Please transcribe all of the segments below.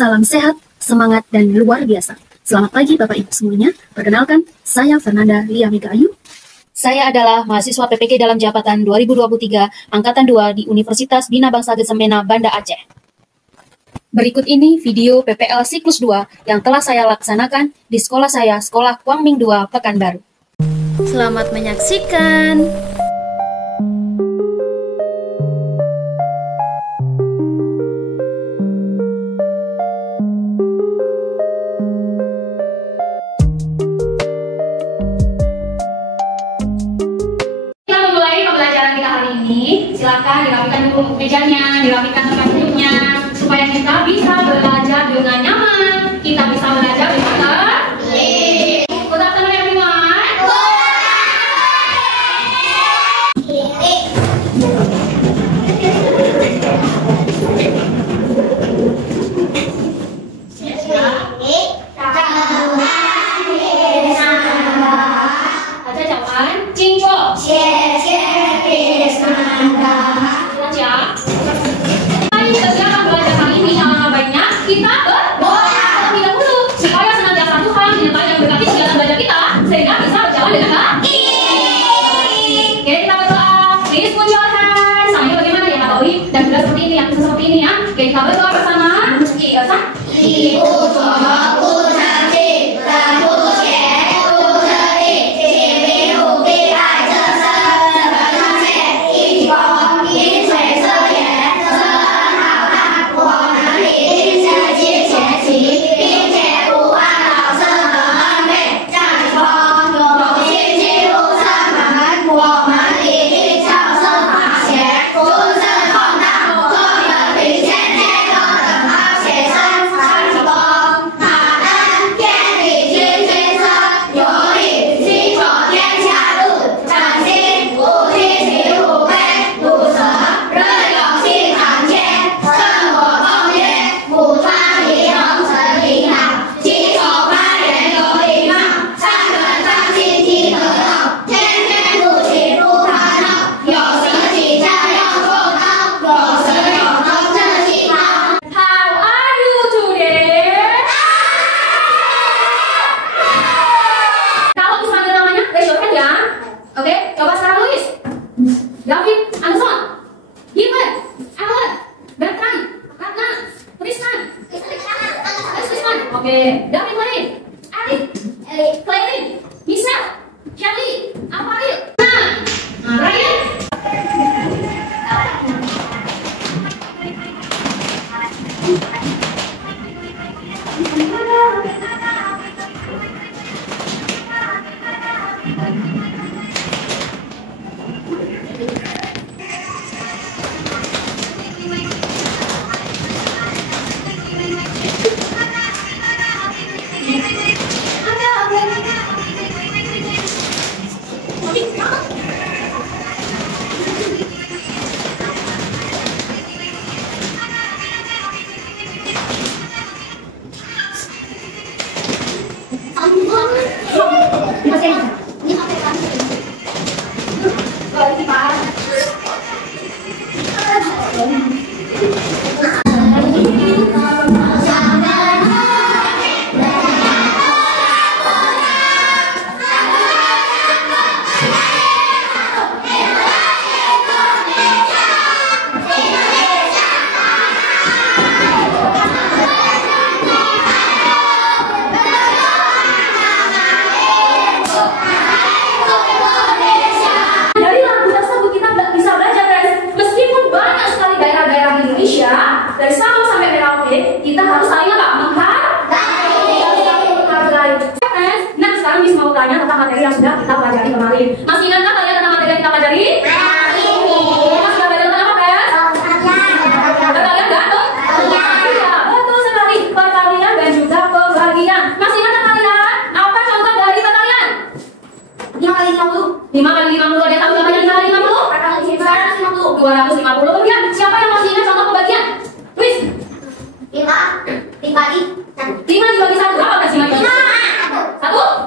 Salam sehat, semangat, dan luar biasa. Selamat pagi Bapak Ibu semuanya. Perkenalkan, saya Fernanda Liamika Ayu. Saya adalah mahasiswa PPG dalam jabatan 2023 Angkatan 2 di Universitas Bina Bangsa Gesemena, Banda Aceh. Berikut ini video PPL Siklus 2 yang telah saya laksanakan di sekolah saya, Sekolah Kwangming 2, Pekanbaru. Selamat menyaksikan. Silakan dirapikan dulu mejanya, dirapikan tempat duduknya, supaya kita bisa belajar dengan nyaman. Kita bisa belajar dengan tertib. Good afternoon everyone. Baca jawaban. Cinco. Kegiatan belajar kali ini alangkah baiknya kita berdoa terlebih dahulu supaya senantiasa Tuhan menyertai dan memberkati kegiatan belajar kita sehingga bisa berjalan dengan baik. Oke, kita berdoa. Please put your hands. Samanya bagaimana ya Kak Owi? Dan sudah seperti ini, yang bisa seperti ini ya. Oke, kita berdoa bersama. Oke, coba sekarang Luis. David, Anderson, Gilbert, Alan, Bertrand, Ratna, Tristan, Tristan. Oke, David lain. Arif, Clarin, Michelle, Kelly, Aparil. Nah, Ryan. Dari Sabang sampai Merauke, kita harus saling apa? Menghargai. Nah, sekarang Miss mau tanya tentang materi yang sudah kita pelajari kemarin. Masih ingatkah kalian tentang materi yang kita pelajari? Masih sudah belajar tentang apa ya? Perkalian dan iya, betul sekali. Perkalian dan juga pembagian. Masih ingatkah kalian? Apa contoh dari perkalian? 5 kali 50. 5 kali 50. Ada yang tahu jawabannya 5 kali 50? 250. Kemudian siapa yang masih ingat contoh pembagian? Wis 5 dibagi 1 berapa kan 5 dibagi 1?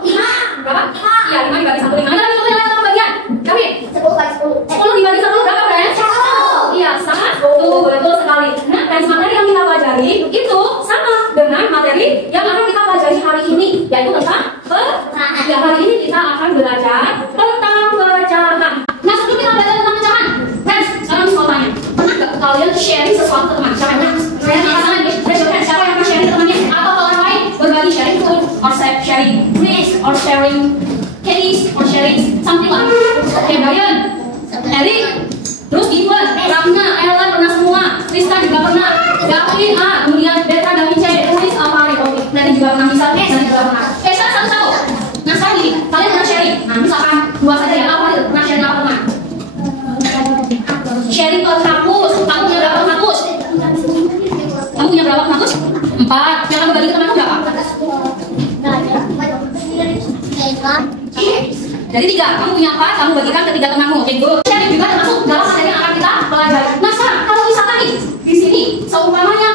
5 berapa? 5 iya 5 dibagi 1 5 ada lagi yang lain pembagian? Kami 10 bagi 10 10 dibagi 1 berapa friends? 1 iya sama betul sekali. Nah friends materi yang kita pelajari itu sama materi yang akan kita pelajari hari ini, yaitu tentang pecahan. Ya, hari ini kita akan belajar tentang pecahan. Nah, sebelum kita belajar tentang pecahan, friends, sekarang mau tanya, pernah nggak kalian sharing sesuatu ke teman? Siapa yang pernah? Saya pasangan nih, siapa yang pernah sharing ke temannya? Atau ke orang lain berbagi sharing food, or sharing drinks, or sharing candies, or sharing something like. Oke, Brian, Eric, terus Ivan, Ragna, Ellen pernah semua, Rizka juga pernah, Gavin A, kemudian Berta, Gavin C, Luis, Alvari, oke, nanti juga pernah bisa, nanti juga pernah. Satu-satu. Nah, sekarang gini, kalian pernah sharing. Nah, misalkan dua saja ya, Alvari pernah sharing apa teman? Sharing ke kampus, kamu punya berapa kampus? Kamu punya berapa kampus? 4. Yang kamu bagi ke temanmu berapa? Jadi 3, kamu punya 4, kamu bagikan ke 3 temanmu. Oke, good. Sharing juga termasuk dalam materi yang akan kita pelajari. Nah, sekarang kalau misalkan nih di sini seumpamanya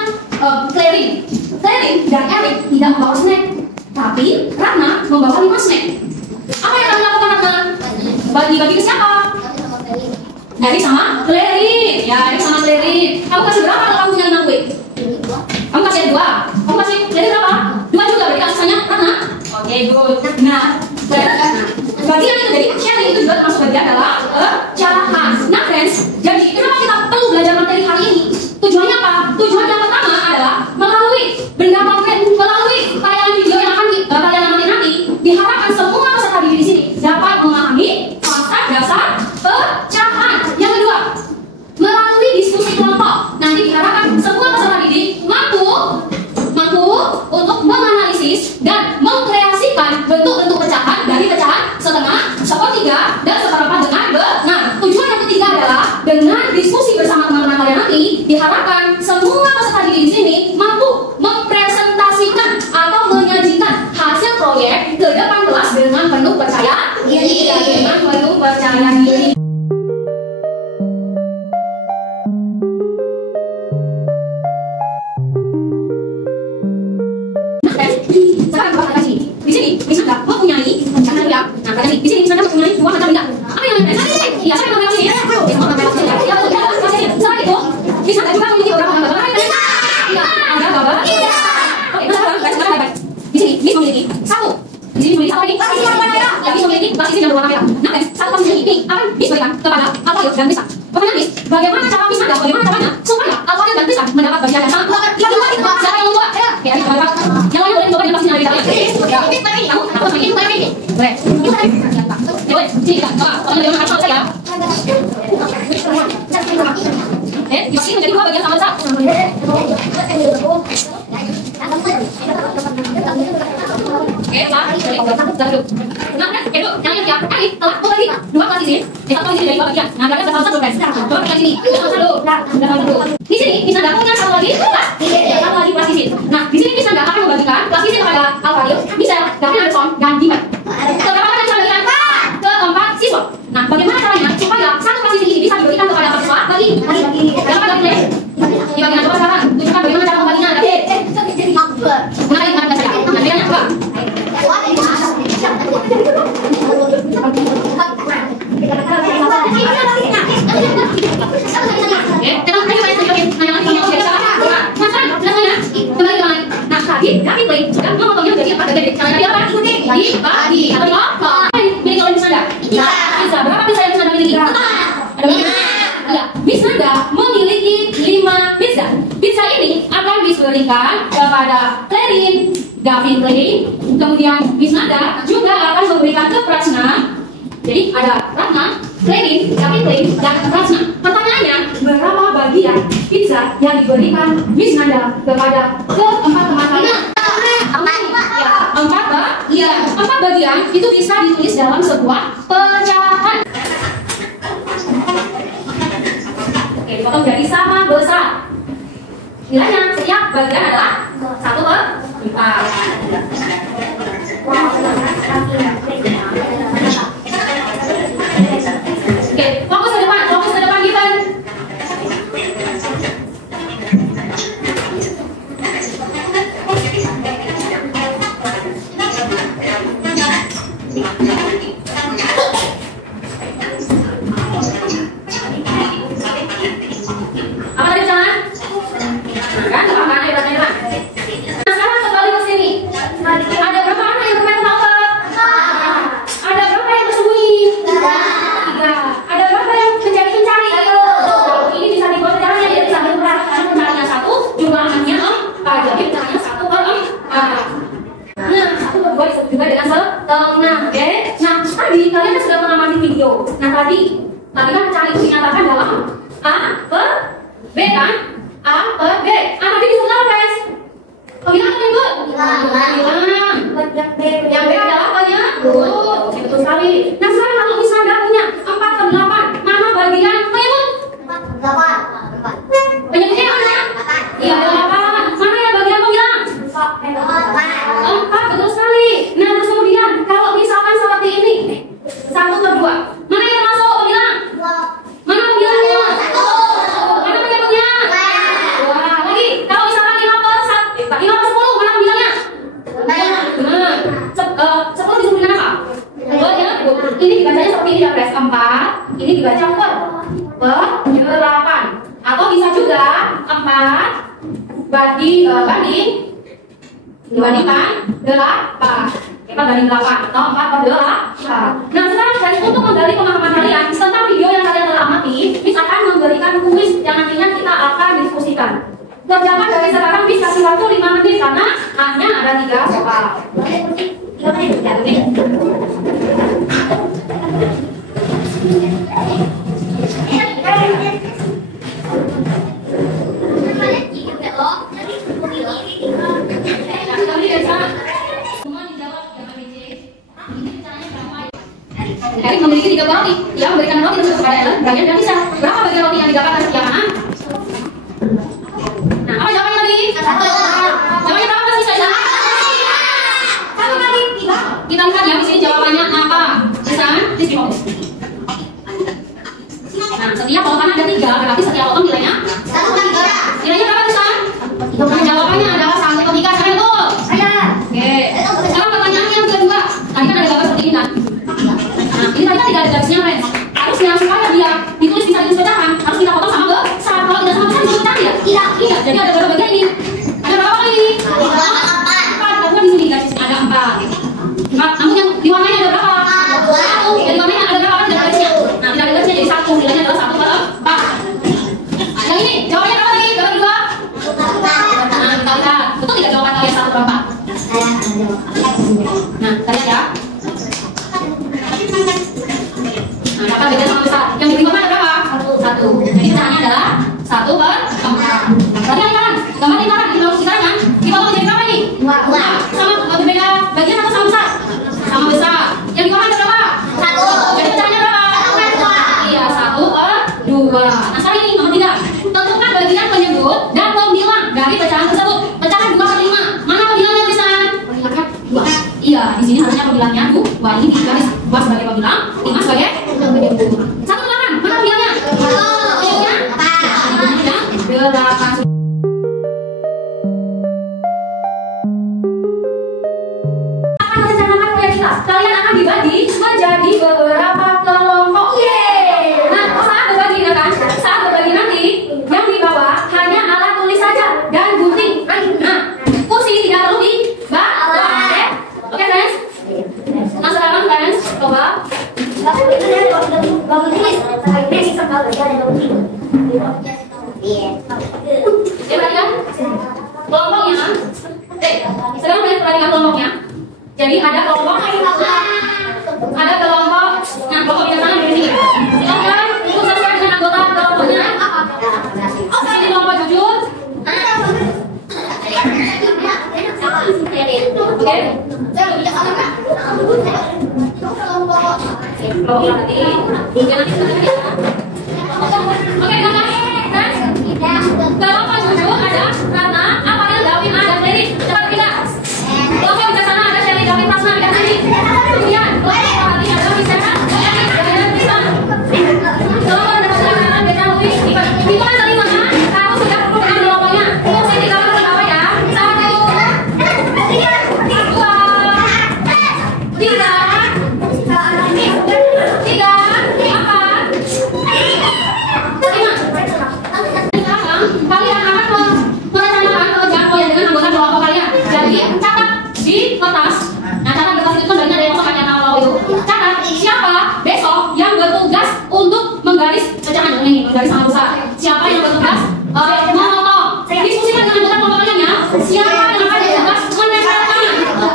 Clarin dan Eric tidak membawa snack, tapi Ratna membawa 5 snack. Apa yang kamu lakukan, Ratna? Bagi-bagi ke siapa? Eric sama Clarin. Ya, Eric sama Clarin. Kamu kasih berapa kalau kamu punya 5 kue? Kamu kasih 2. Kamu kasih Clarin berapa? 2 juga, berarti alasannya Ratna. Oke, good. Nah, bagian itu jadi sharing itu juga termasuk bagian dalam pecahan. Nah, friends, jadi kenapa kita perlu belajar materi hari ini? Tujuannya apa? Tujuan yang pertama adalah melalui benda konkret, melalui tayangan video yang akan kalian amati nanti, diharapkan semua peserta didik di sini dapat memahami konsep dasar pecahan. Yang kedua, melalui diskusi kelompok, nanti diharapkan semua peserta didik mampu untuk menganalisis dan mengkreasikan bentuk-bentuk pecahan dari pecahan setengah, sepertiga, dan seperempat dengan benar. Tujuan yang ketiga adalah dengan diskusi bersama teman-teman kalian nanti, diharapkan semua peserta didik di sini mampu mempresentasikan atau menyajikan hasil proyek ke depan kelas dengan penuh percaya diri. Dengan penuh percaya diri. Di sini misalnya mempunyai kaca benda. Nah, kaca di sini misalnya mempunyai 2 kaca benda. Apa yang namanya? Iya, saya yang sini. Ya, setelah itu misalnya juga memiliki beberapa gambar. Iya, ada gambar. Oke, nah sekarang baik. Di sini Miss memiliki 1. Di sini memiliki apa lagi? Ya, Miss memiliki plastik yang berwarna merah. Nah, guys, satu plastik ini akan Miss berikan kepada Alfarius dan Miss. Pertanyaan Miss, bagaimana cara Miss Anda? Bagaimana caranya supaya Alfarius dan Miss mendapat bagian yang sama? Siapa yang membuat? Oke, Miss coba. Yang lain boleh dicoba dengan plastik yang ada di dalamnya. Boleh. Boleh. Sini kita coba. Tolong bagaimana cara saya? Di sini menjadi 2 bagian sama besar. Oke, satu. Nah, itu yang ini ya. Kali telah membagi 2 kelas ini. Satu di sini jadi 2 bagian. Nah, berarti sama satu guys. Coba kita sini. Satu. Di sini bisa enggak punya satu lagi kelas? Satu lagi kelas ini. Nah, di sini bisa enggak akan membagikan kelas ini kepada Alfarius, bisa Gavin Anderson dan Dimas. Keberapa yang bisa bagikan? Ke 4 siswa. Nah, bagaimana caranya supaya satu kelas ini bisa diberikan kepada siswa? Bagi. Yang pada play. Di bagian coba sekarang. Tunjukkan bagaimana cara membaginya. Menarik kan saya. Nah, dia coba. Gavin play dan memotongnya menjadi 4 bagian. Caranya dia apa? Dibagi atau dipotong. Miliki oleh Miss Nanda? Iya. Bisa. Berapa pizza yang Miss Nanda miliki? Ada berapa? Iya. Miss Nanda memiliki 5 pizza. Pizza ini akan diberikan kepada Clarin, Gavin play. Kemudian Miss Nanda juga akan memberikan ke Prasna. Jadi ada Ratna, Clarin, Gavin play, dan Prasna. Pertanyaannya, berapa bagian pizza yang diberikan Miss Nanda kepada ke-4 teman kalian? 4 bagian itu bisa ditulis dalam sebuah pecahan. Oke, dipotong jadi sama besar. Nilainya setiap bagian adalah 1/4. Oke, fokus ke depan Given. Apa tadi jangan? Kan, apa? Nah, sekarang Nah tadi kan cari itu dinyatakan dalam A per B kan? A per B. A tadi disebut apa guys? Pembilang atau penyebut? Pembilang. Yang B adalah penyebut. Betul sekali. Nah sekarang kalau misalnya punya 4 per 8, mana bagian penyebut? 8. Penyebutnya mana? Iya 8. Mana yang bagian pembilang? 4, betul sekali. Nah terus kemudian kalau misalkan seperti ini 1 per 2, mana yang masuk pembilang? Mana pembilangnya? Mana penyebutnya? 2. Lagi kalau misalkan 5 per 10, mana pembilangnya? 10 disebut dengan apa? Ya, ini dibacanya seperti ini ya guys, 4 ini dibaca per 8, atau bisa juga 4 banding dibandingkan 8. Kita banding 8 atau 4 per 8. Nah sekarang guys, untuk menggali pemahaman kalian tentang video yang kalian telah amati, Miss akan memberikan kuis yang nantinya kita akan diskusikan. Kerjakan dari sekarang, Miss kasih waktu 5 menit karena hanya ada 3 soal. 3 menit. Erik memiliki 3 roti. Ia memberikan roti tersebut kepada Ellen, bagian dan Lisa. Berapa bagian roti yang didapatkan setiap anak? Nah, apa jawabannya tadi? 1. Jawabannya berapa Mas Lisa? 1 kali 3. Kita lihat ya di sini jawabannya apa. Lisa, please be focus. Nah, setiap polokan ada 3, berarti setiap potong nilainya 1 per 3. Nilainya berapa Lisa? Nah, jawabannya adalah 1 per 3. Saya betul. Oke. Sekarang pertanyaan yang kedua. Tadi kan ada gambar seperti ini kan? Nah, ini tadi kan tidak ada garisnya, friends. Harusnya supaya dia ditulis bisa ditulis pecahan, harus kita potong sama besar. Kalau tidak sama besar ditulis pecahan ya? Tidak. Jadi ada berapa bagian ini? Ada berapa kali ini? 4. Tapi di sini guys, ada 4. Namun yang di warnanya ada berapa? 1. Yang di warnanya ada berapa? Tidak ada garisnya. Nah, tidak ada garisnya jadi 1. Nilainya adalah 1 per 4. Yang ini jawabannya berapa tadi? Jawaban kedua? Nah, kita lihat. Betul tidak jawaban kalian 1 per 4? Nah, kita lihat ya. Nah, dapat beda sama besar. Yang berikutnya ada berapa? 1. Jadi pecahannya adalah 1 per 4. Berarti kan? Gambar lingkaran di bawah kita kan? Di bawah jadi berapa nih? 2. Sama berbeda bagian atau sama besar? Sama besar. Yang di bawah ada berapa? 1. Jadi pecahannya berapa? 1 per 2. Iya, 1 per 2. Nah, sekarang ini nomor 3. Tentukan bagian penyebut dan pembilang dari pecahan tersebut. Pecahan 2 per 5. Mana pembilangnya tulisan? Pembilangnya 2. Iya, di sini harusnya pembilangnya 2. Ini di garis 2 sebagai pembilang, 5 sebagai penyebut. 1 per 8. Mana pembilangnya? 8. Kalian akan dibagi menjadi beberapa kelompok. Nah, saat berbagi kan? Saat berbagi nanti yang di bawah hanya alat tulis saja dan gunting. Nah, kursi tidak perlu di bawah. Oke, friends? Nah, sekarang friends, coba. Ya, perhatikan kelompoknya. Sekarang kalian perhatikan kelompoknya. Jadi ada kelompok, nah kelompok biasanya di sini. Silakan ikut sesuai dengan anggota kelompoknya. Ini kelompok jujur. Oke. Kelompok nanti. Oke, kelompok jujur ada karena apa yang Davin ada dari cepat tidak. Kelompok di sana ada Shelly, Davin, Tasma, dan Shelly. Kemudian kelompok perhatian ada Misena, dan Bisa. Kelompok ada Pasal dan Louis. Hitungan dari mana? Kamu sudah kumpulkan kelompoknya. Kursi di gambar ke bawah ya. 1, 2, 3, 4, 5. Kalian akan merencanakan pekerjaan kalian dengan anggota kelompok kalian. Jadi catat di kertas. Nah, catat di kertas itu banyak ada yang kosong yang tahu itu. Catat siapa besok yang bertugas untuk menggaris pecahan ini, menggaris sama besar. Siapa yang bertugas memotong. Diskusikan dengan anggota kelompok kalian ya. Siapa yang akan bertugas menempelkan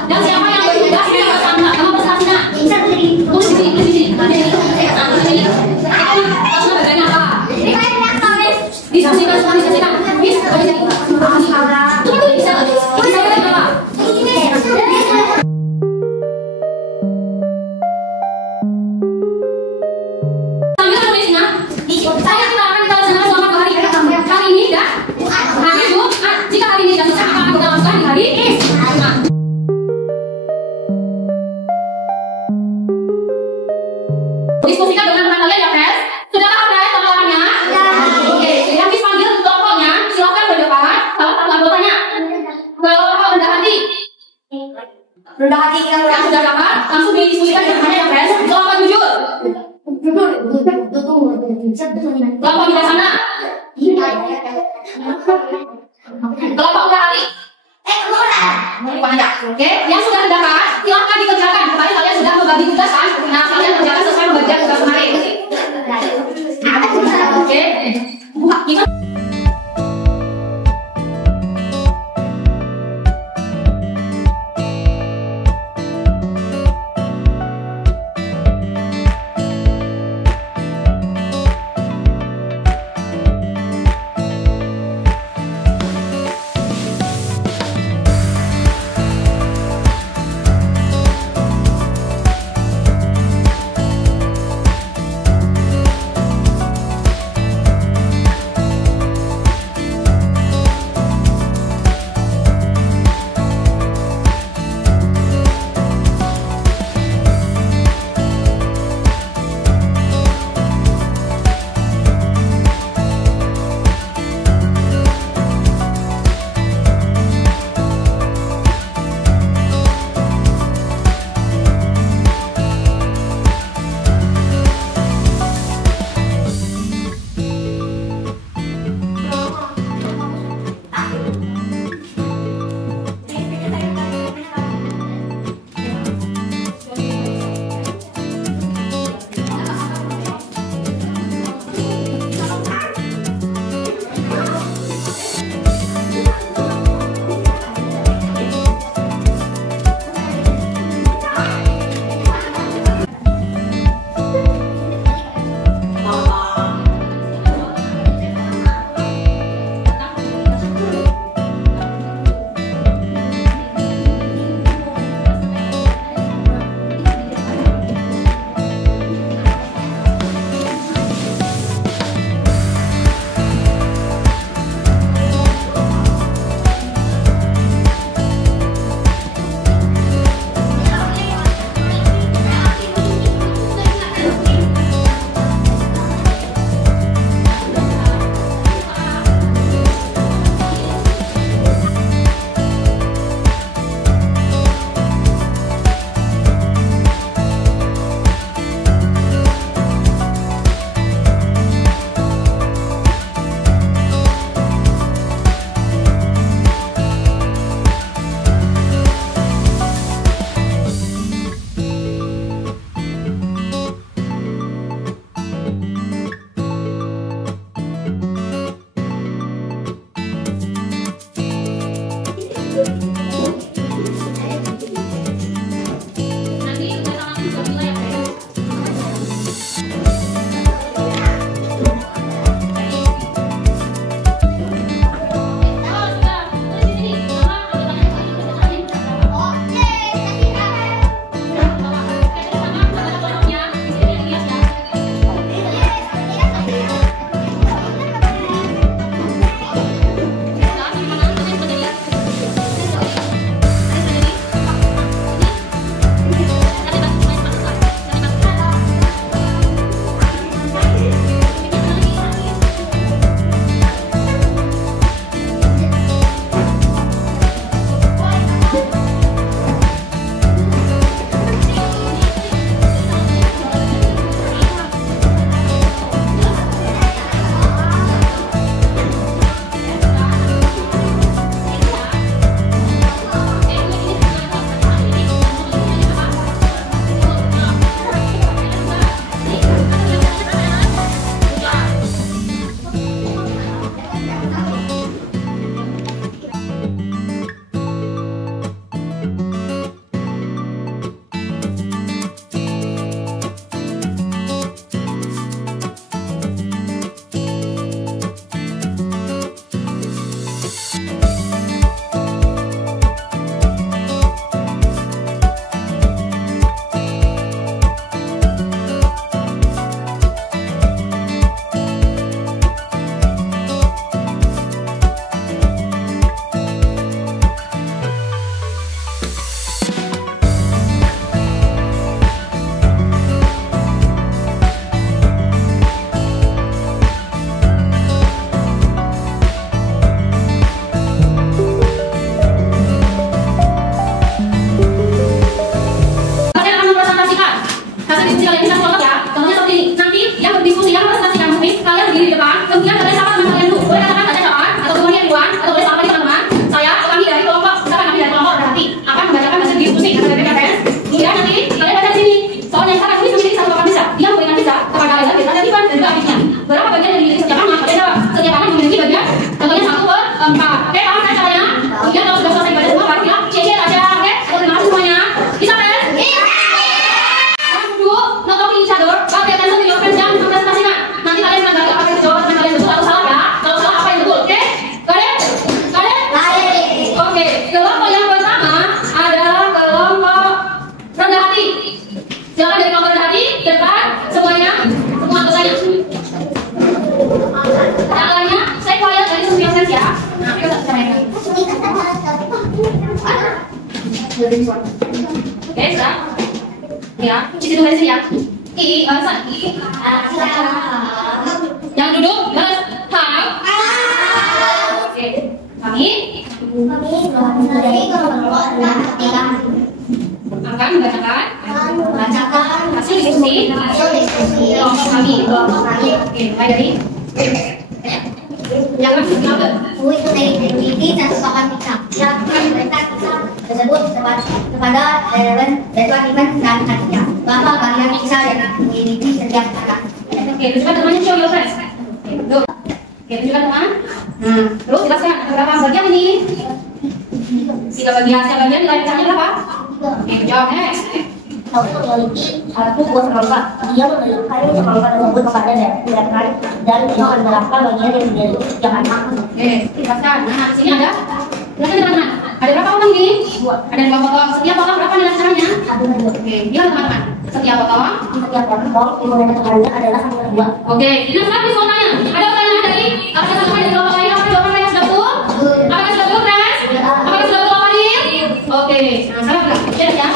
dan siapa yang bertugas mempersatukan. Kamu persatukan. Tulis di sini. Saya tidak akan tinggal di sana selama 2 hari. Hari ini dan hari Jumat. Jika hari ini tidak selesai, maka akan kita lakukan di hari Jumat. Diskusikan dengan teman kalian ya, Pres. Sudahkah Pres pengalamannya? Oke, yang dipanggil kelompoknya, silakan berdepan. Salah satu anggotanya. Kelompok rendah hati. Rendah hati yang Sudah dapat, langsung didiskusikan dengan ya, Pres. Kelompok jujur. Kelompok bijaksana. Kelompok rendah hati. Oke, yang sudah terdapat, silakan dikerjakan. Kemarin kalian sudah membagi tugas kan? Nah, kalian kerjakan sesuai pembagian tugas kemarin. Oke, kita diskusi kalian bisa kelompok ya. Contohnya seperti ini. Nanti yang berdiskusi yang presentasikan topik kalian berdiri di depan. Kemudian kalian sapa teman kalian dulu. Boleh katakan baca jawaban atau kemudian duluan atau boleh sapa di teman-teman. Saya kami dari kelompok, misalkan kami dari kelompok berarti akan membacakan hasil diskusi kepada PKPS. Kemudian nanti kalian baca di sini. Soalnya saya tulis memiliki satu papan bisa. Dia memberikan bisa kepada kalian biasanya Ivan dan juga Afifnya. Berapa bagian yang dimiliki setiap anak? Kalian jawab. Setiap anak memiliki bagian. Contohnya 1/4. Oke, paham kan caranya? Kemudian kalau sudah selesai baca semua, baru bilang CC aja. Oke, terima kasih semuanya. Bisa kan? Not talking each other, but pay attention to your friends yang mempresentasikan. Nanti kalian akan ganti apa yang jawaban yang kalian betul atau salah ya. Kalau salah apa yang betul, oke? Kalian? Oke, kelompok yang pertama adalah kelompok rendah hati. Silakan dari kelompok rendah hati, depan semuanya, semua bertanya. Yang lainnya, saya quiet dari semua sense ya. Nah, kita bisa main. Oke, sudah. Ya, cici tunggu di sini ya. Yang duduk balas hai. Oke, kami akan membacakan hasil diskusi kelompok kami. Oke, mulai dari yang mengikuti cakupan kita yang mereka tersebut kepada dan Ivan dan Aditya bahwa kalian bisa dan mengikuti setiap kata. Oke, tunjukkan temannya show your friends. Oke, tunjukkan teman. Nah, terus jelaskan berapa bagian ini? 3 bagian. Setiap bagian nilai berapa? Oke, jawab next. Kau memiliki satu buah perangkat. Dia memberikan perangkat tersebut kepada direktur dan dia menerapkan bagian yang dimiliki setiap anak. Oke, jelaskan. Nah, di sini ada. Jelaskan teman-teman. Ada berapa potong ini? 2. Ada 2 potong. Setiap potong berapa nilai caranya? 1/2. Oke, lihat teman-teman. Setiap potong nilai caranya adalah 1/2. Oke, ini sekarang bisa tanya. Ada pertanyaan dari teman-teman dari kelompok lain? Apa jawaban mereka sudah betul? Apakah sudah betul, friends? Apakah sudah betul, Adil? Oke, nah sekarang kita lihat ya.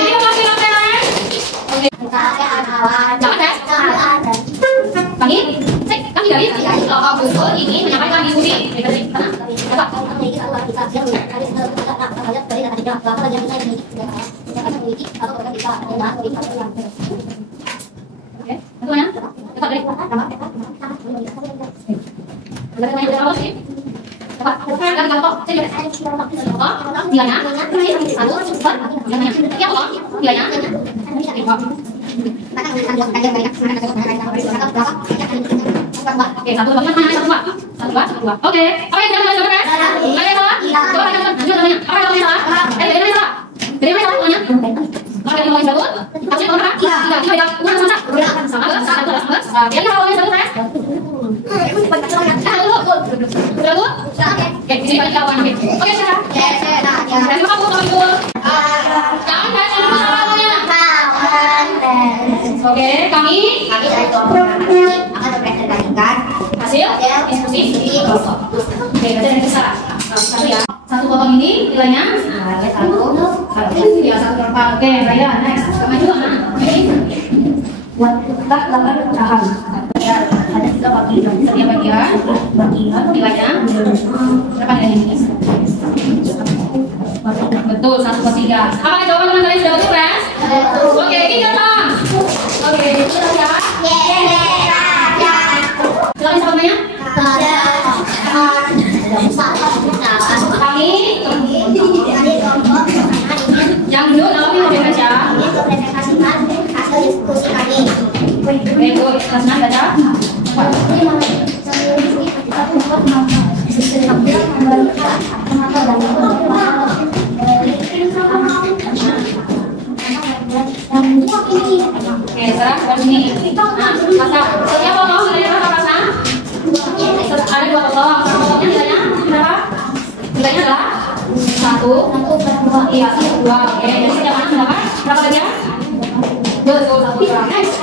Ini apa sih friends? Oke. Jangan tes. Kami dari kelompok usul ini menyampaikan diskusi. Tenang. Oke, tentunya. Cepat dari. Ada yang jawab sih. Cepat. Dari kelompok. Saya kelompok. Dianya. 1, 2, dianya. Ya, kelompok. Dianya. Oke, 1 bagian mana? 1, 2. Oke, apa yang kita lakukan, guys? Ada yang salah? Coba kita lanjutkan. Apa yang salah? Dari mana salah? Dari mana salah semuanya? Oke, yang lain bagus. Hasil berapa? 3 yang udah sama. Sama. Yang kalau yang bagus, guys. Oke, sini balik kawan. Oke, siapa? Dari mana kamu betul? Jangan guys, jangan masalah semuanya. Oke, kami dari kelompok akan mempresentasikan hasil diskusi. Oke, berarti ada kesalahan. Satu ya. 1 potong ini nilainya 1. Ya, 1/4. Oke, Raya, next. Sama juga, nah. Buat lakukan pecahan. Ya, ada 3 bagian. Setiap bagian nilainya berapa nilainya ini? Betul, 1/3. Apakah jawaban teman kalian sudah betul, friends? Oke, ini datang. Oke, sudah ya. Silakan samanya. Kami yang dulu nama ini baca. Hasil diskusi kami. Baik, kelasnya baca. Oke, sekarang seperti ini. Nah, masa setiap potong nilainya berapa, pasang? Ada 2 potong. Potongnya nilainya berapa? Nilainya adalah 1. Iya, 2. Oke, jadi setiap anak mendapat berapa bagian? Betul, 1. Next.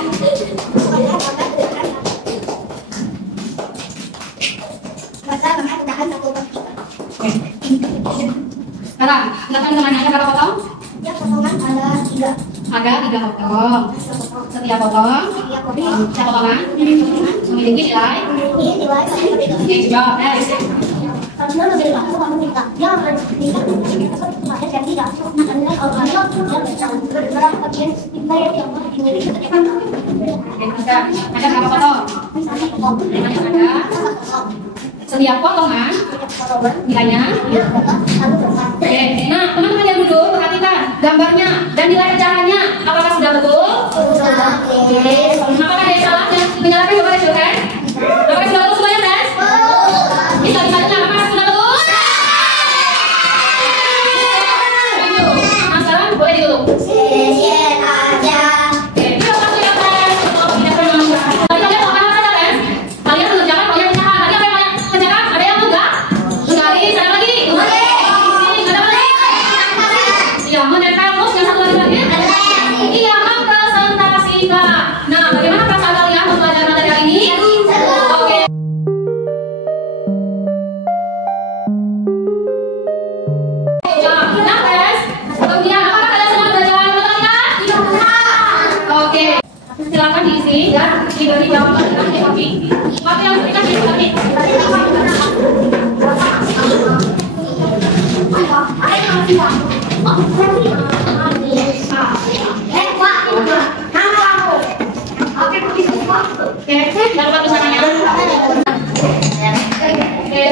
Sekarang, silakan teman-teman ada berapa potong? Ya, potongan ada 3. Ada 3 potong. Setiap potong, setiap potongan memiliki nilai. Oke, jawab. Next. Karena lebih banyak kamu minta, dia akan tidak kemarin dan tidak. Nah, adalah orang yang berberapa bagian Ada berapa foto? Ada. Setiap potongan nilainya. Oke. Nah, teman-teman yang duduk perhatikan gambarnya dan nilai pecahannya. Apakah sudah betul? Apakah ada yang salah? Menyalahkan coba dicoba. Apakah sudah betul semuanya, Friends? Bisa ditanya apakah sudah betul? Nah, sekarang boleh ditutup. Silakan diisi dan diberi jawaban dengan ekonomi. Waktu yang diberikan ekonomi. Oke, jangan lupa tulisannya. Oke,